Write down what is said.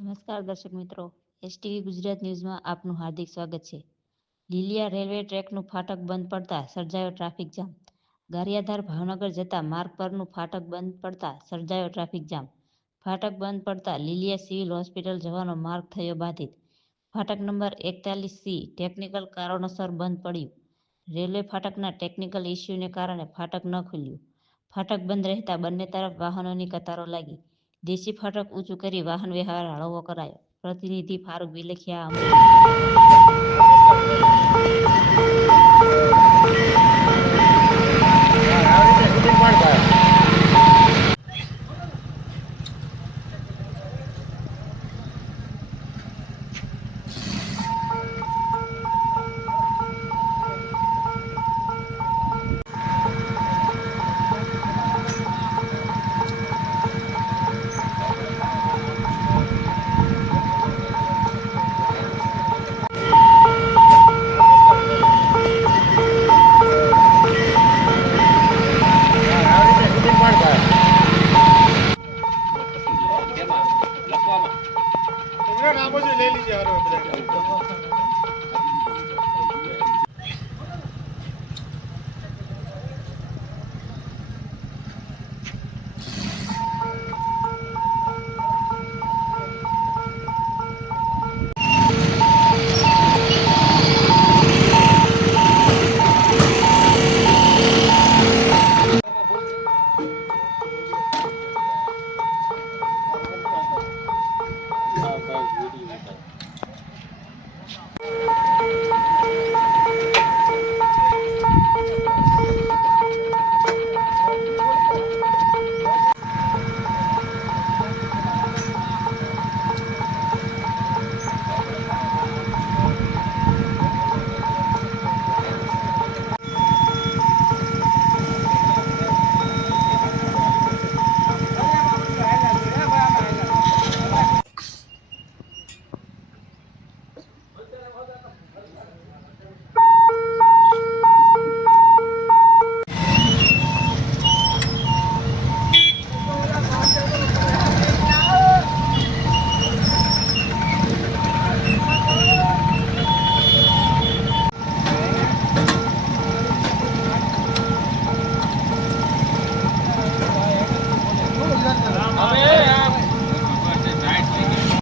નમસ્કાર દર્શક મિત્રો. એસટીવી ગુજરાત ન્યૂઝમાં આપનું હાર્દિક સ્વાગત છે. લીલિયા રેલવે ટ્રેકનું ફાટક બંધ પડતા સર્જાયો ટ્રાફિક જામ. ગારિયાધાર ભાવનગર જતા માર્ગ પરનું ફાટક બંધ પડતા સર્જાયો ટ્રાફિક જામ. ફાટક બંધ પડતા લીલિયા સિવિલ હોસ્પિટલ જવાનો માર્ગ થયો બાધિત. ફાટક નંબર એકતાલીસ સી ટેકનિકલ કારણોસર બંધ પડ્યું. રેલવે ફાટકના ટેકનિકલ ઇસ્યુને કારણે ફાટક ન ખુલ્યું. ફાટક બંધ રહેતા બંને તરફ વાહનોની કતારો લાગી. દેશી ફાટક ઊંચું કરી વાહન વ્યવહાર હળવો કરાયો. પ્રતિનિધિ ફારૂક વિલખિયા யாரும்